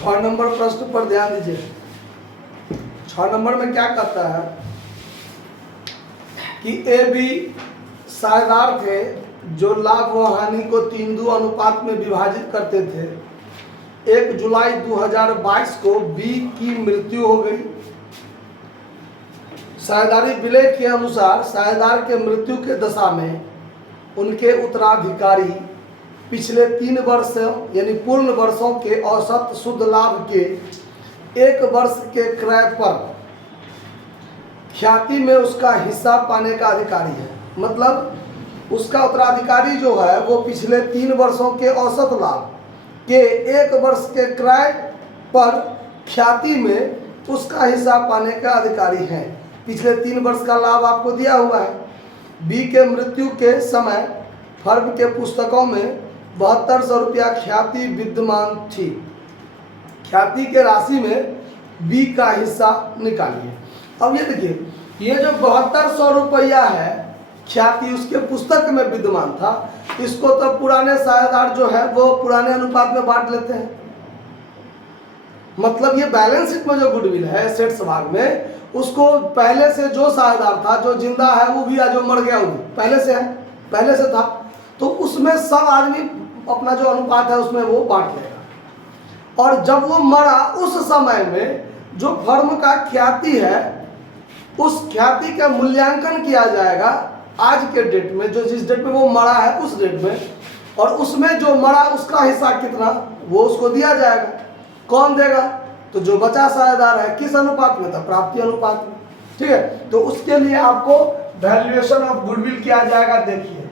6 number प्रश्न पर ध्यान दीजिए। 6 नंबर में क्या कहता है कि ए बी साझेदार थे जो लाभ व हानि को 3:2 अनुपात में विभाजित करते थे। 1 जुलाई 2022 को बी की मृत्यु हो गई। साझेदारी विलय के अनुसार साझेदार के मृत्यु के दशा में उनके उत्तराधिकारी पिछले 3 वर्ष यानी पूर्ण वर्षों के औसत शुद्ध लाभ के 1 वर्ष के क्रय पर ख्याति में उसका हिस्सा पाने का अधिकारी है। मतलब उसका उत्तराधिकारी जो है वो पिछले 3 वर्षों के औसत लाभ के 1 वर्ष के क्रय पर ख्याति में उसका हिस्सा पाने का अधिकारी है। पिछले 3 वर्ष का लाभ आपको दिया हुआ है। बी के मृत्यु के समय फर्म के पुस्तकों में 7200 रुपया ख्याति विद्यमान थी। ख्याति के राशि में बी का हिस्सा निकालिए। अब ये देखिए, ये जो 7200 रुपया है ख्याति उसके पुस्तक में विद्यमान था, इसको तो पुराने साझेदार जो है वो पुराने अनुपात में बांट लेते हैं। मतलब ये बैलेंस शीट में जो गुडविल है एसेट्स भाग में, उसको पहले से जो साझेदार था, जो जिंदा है वो भी, या जो मर गया वो भी पहले से है, पहले से था, तो उसमें सब आदमी अपना जो अनुपात है उसमें वो बांट लेगा। और जब वो मरा उस समय में जो फर्म का ख्याति है उस ख्याति का मूल्यांकन किया जाएगा आज के डेट में, जो जिस डेट में वो मरा है उस डेट में, और उसमें जो मरा उसका हिस्सा कितना वो उसको दिया जाएगा। कौन देगा? तो जो बचा साझेदार है। किस अनुपात में? था प्राप्ति अनुपात में। ठीक है, तो उसके लिए आपको वैल्यूएशन ऑफ गुडविल किया जाएगा। देखिए,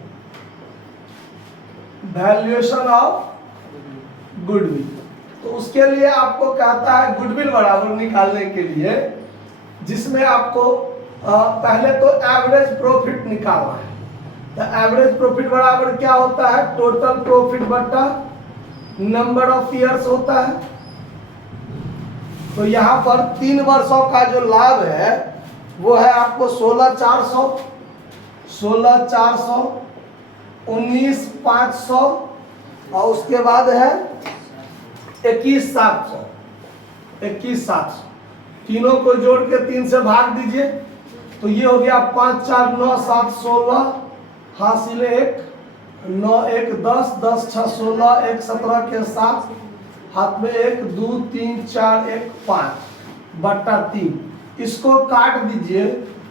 वैल्यूएशन ऑफ गुडविल, तो उसके लिए आपको कहता है गुडविल बराबर निकालने के लिए, जिसमें आपको पहले तो एवरेज प्रॉफिट निकालना है। तो एवरेज प्रॉफिट बराबर क्या होता है? टोटल प्रॉफिट बटा नंबर ऑफ ईयर्स होता है। तो यहाँ पर 3 वर्षों का जो लाभ है वो है आपको 16,400, 16,400, 19,500 और उसके बाद है 21,700, 21,700। तीनों को जोड़ के 3 से भाग दीजिए तो ये हो गया 5, 4, 9, 7, 16, हासिल 1, 9, 1, 10, 10, 6, 16, 1, 17 के 7, हाथ में 1, 2, 3, 4, 1, 5 बट्टा 3। इसको काट दीजिए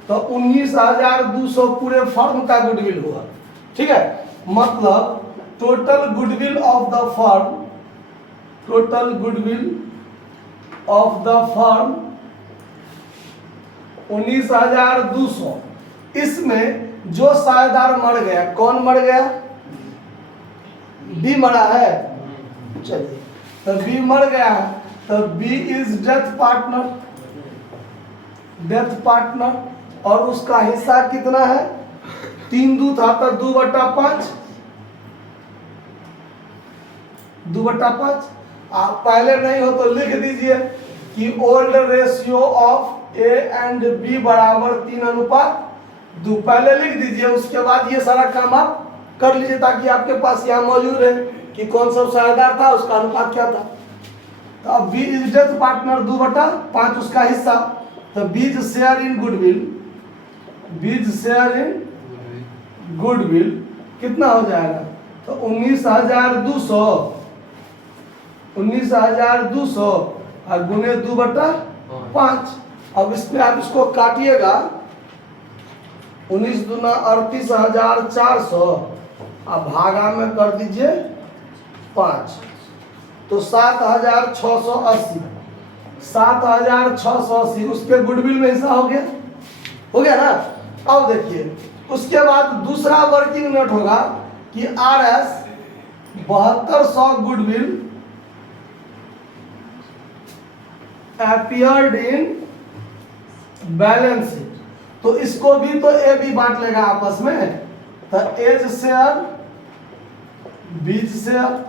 तो 19,200 पूरे फर्म का गुडविल हुआ। ठीक है, मतलब total goodwill of the firm, total goodwill of the firm 19,200। इसमें जो साझेदार मर गया, कौन मर गया? बी मरा है। चलिए, तो बी मर गया है तो B is death partner, death partner, और उसका हिस्सा कितना है? 3 था तो 2/5, 2/5। आप पहले नहीं हो तो लिख दीजिए कि old ratio of A and B बराबर 3:2। पहले लिख दीजिए, उसके बाद ये सारा काम आप कर लीजिए ताकि आपके पास यहाँ मौजूद है कि कौन सा साझेदार था, उसका अनुपात क्या था। तो अब बी इज डेथ पार्टनर 2/5 उसका हिस्सा, तो बीज शेयर इन गुडविल, बीज शेयर इन गुडविल कितना हो जाएगा? तो 19,200, 19,200 और गुने 2/5। अब इसमें आप इसको काटिएगा, 19 दूना 38,400 अब भागा में कर दीजिए 5, तो 7,680, 7,680 उसके गुडविल में हिस्सा हो गया, हो गया ना। अब देखिए, उसके बाद दूसरा वर्किंग नोट होगा कि RS 7200 goodwill appeared in balance sheet. तो इसको भी तो ए बी बांट लेगा आपस में, तो एज शेयर, बीज शेयर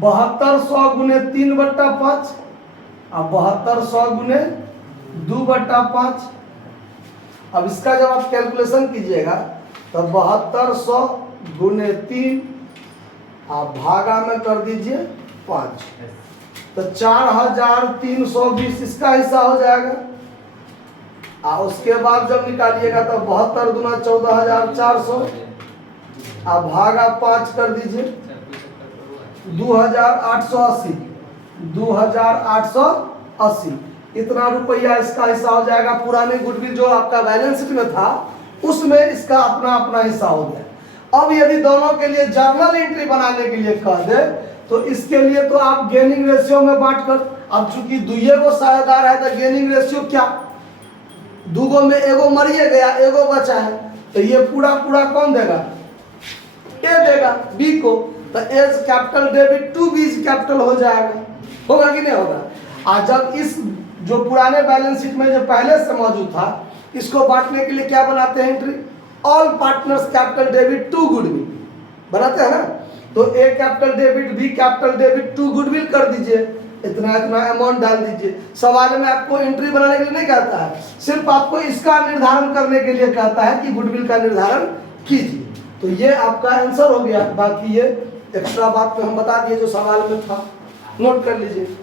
7200 गुने 3/5 और 7200 गुने 2/5। अब इसका जब आप कैलकुलेशन कीजिएगा तो 7200 गुने 3 आप भागा में कर दीजिए 5, तो 4320 इसका हिस्सा हो जाएगा। और उसके बाद जब निकालिएगा तो 72 गुना 14,400 आप भागा 5 कर दीजिए, 2,880, 2,880 इतना रुपया इसका हिस्सा हो जाएगा। पुराने गुडविल जो आपका बैलेंस शीट में था उसमें इसका अपना अपना हिस्सा हो गया। अब यदि दोनों के लिए जर्नल एंट्री बनाने के लिए कह दे तो इसके लिए तो आप गेनिंग रेशियो में बांट कर, अब चूंकि दुइये को साझेदार है तो गेनिंग रेशियो क्या, दूगो में एगो मरिए गया, एगो बचा है, तो ये पूरा पूरा कौन देगा, ए देगा बी को, तो as capital debit to B capital हो जाएगा, होगा कि नहीं होगा। आज जब इस जो पुराने बैलेंस शीट में जो पहले से मौजूद था इसको बांटने के लिए क्या बनाते हैं entry, all partners capital debit to goodwill बनाते हैं ना, तो A capital debit B capital debit to goodwill कर दीजिए, इतना इतना अमाउंट डाल दीजिए। सवाल में आपको एंट्री बनाने के लिए नहीं कहता है, सिर्फ आपको इसका निर्धारण करने के लिए कहता है कि गुडविल का निर्धारण कीजिए। तो ये आपका आंसर हो गया, बाकी ये एक्स्ट्रा बात तो हम बता दिए जो सवाल में था, नोट कर लीजिए।